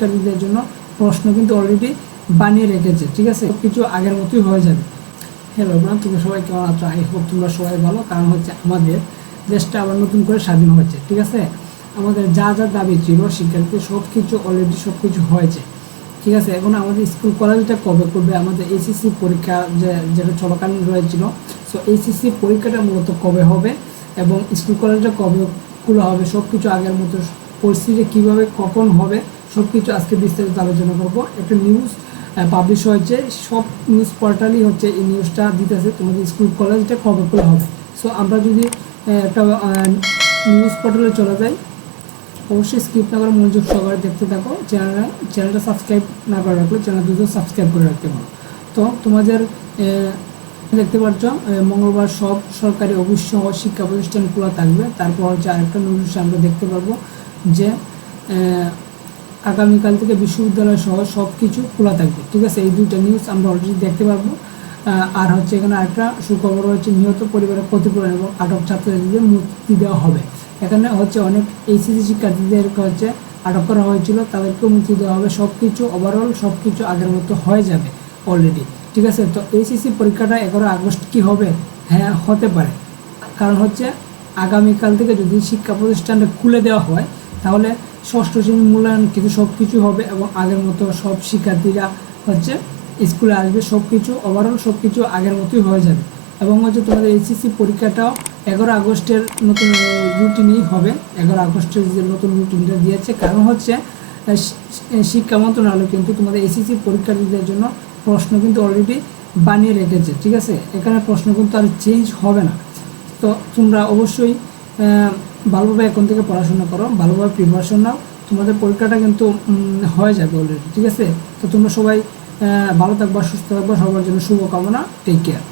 পরীক্ষার্থীদের জন্য প্রশ্ন কিন্তু অলরেডি বানিয়ে রেখেছে, ঠিক আছে? কিছু আগের মতোই হয়ে যাবে। হ্যালো বন্ধুরা তুমি সবাই কেমন আছো? আই হোপ তোমরা সবাই ভালো। কারণ হচ্ছে আমাদের দেশটা আবার নতুন করে স্বাধীন হয়েছে, ঠিক আছে? আমাদের যা যা দাবি ছিল, শিক্ষার্থী সব কিছু অলরেডি সব কিছু হয়েছে, ঠিক আছে? এখন আমাদের স্কুল কলেজটা কবে করবে? আমাদের এইচএসসি পরীক্ষা যে, যেটা চলাকালীন রয়েছিল সো এইচএসসি পরীক্ষাটা মূলত কবে হবে? এবং স্কুল কলেজটা কবে খোলা হবে? সব কিছু আগের মতো পরিস্থিতি কীভাবে কখন হবে? সব কিছু আজকে বিস্তারিত আলোচনা করব। একটা নিউজ পাবলিশ হয়েছে। সব নিউজ পোর্টালই হচ্ছে এই নিউজটা দিতেছে তোমাদের স্কুল কলেজটা কবে খোলা হবে। সো আমরা যদি একটা নিউজ পোর্টালে চলে যাই, অবশ্যই স্কিপ না করে মনোযোগ সহকারে দেখতে থাকো। চ্যানেলটা চ্যানেলটা সাবস্ক্রাইব না করে রাখলে চ্যানেল দুটো সাবস্ক্রাইব করে রাখতে পারো। তো, তোমাদের দেখতে পাচ্ছ মঙ্গলবার সব সরকারি অফিস সহ শিক্ষা প্রতিষ্ঠান খোলা থাকবে। তারপর হচ্ছে আরেকটা নোটিশ আমরা দেখতে পারব যে আগামীকাল থেকে বিশ্ববিদ্যালয় সহ সব কিছু খোলা থাকবে। ঠিক আছে? এই দুইটা নিউজ আমরা অলরেডি দেখতে পারব। আর হচ্ছে এখানে একটা সুখবর হচ্ছে নিহত পরিবারের ক্ষতিপূরণ এবং আটক ছাত্রছাত্রীদের মুক্তি দেওয়া হবে। এখানে হচ্ছে অনেক এইচএসসি শিক্ষার্থীদেরকে হচ্ছে আটক করা হয়েছিল, তাদেরকেও মুক্তি দেওয়া হবে। সব কিছু ওভারঅল সব কিছু আগের মতো হয়ে যাবে অলরেডি ঠিক আছে? তো এইচএসসি পরীক্ষাটা এগারো আগস্ট কি হবে? হ্যাঁ হতে পারে। কারণ হচ্ছে আগামীকাল থেকে যদি শিক্ষা প্রতিষ্ঠানটা খুলে দেওয়া হয়, তাহলে ষষ্ঠ শ্রেণির মূল্যায়ন কিন্তু সব কিছু হবে এবং আগের মতো সব শিক্ষার্থীরা হচ্ছে স্কুলে আসবে সব কিছু ওভারঅল সব কিছু আগের মতোই হয়ে যাবে। এবং হচ্ছে তোমাদের এইচএসসি পরীক্ষাটাও এগারো আগস্টের নতুন রুটিনই হবে। এগারো আগস্টের যে নতুন রুটিনটা দিয়েছে, কারণ হচ্ছে শিক্ষা মন্ত্রণালয় কিন্তু তোমাদের এইচএসসি পরীক্ষার্থীদের জন্য প্রশ্ন কিন্তু অলরেডি বানিয়ে রেখেছে, ঠিক আছে? এখানে প্রশ্ন কিন্তু আর চেঞ্জ হবে না। তো তোমরা অবশ্যই ভালোভাবে এখন থেকে পড়াশোনা করো, ভালোভাবে প্রিপারেশন নাও। তোমাদের পরীক্ষাটা কিন্তু হয়ে যাবে অলরেডি ঠিক আছে? তো তোমরা সবাই ভালো থাকবা, সুস্থ থাকবা, সবার জন্য শুভকামনা টেক কেয়ার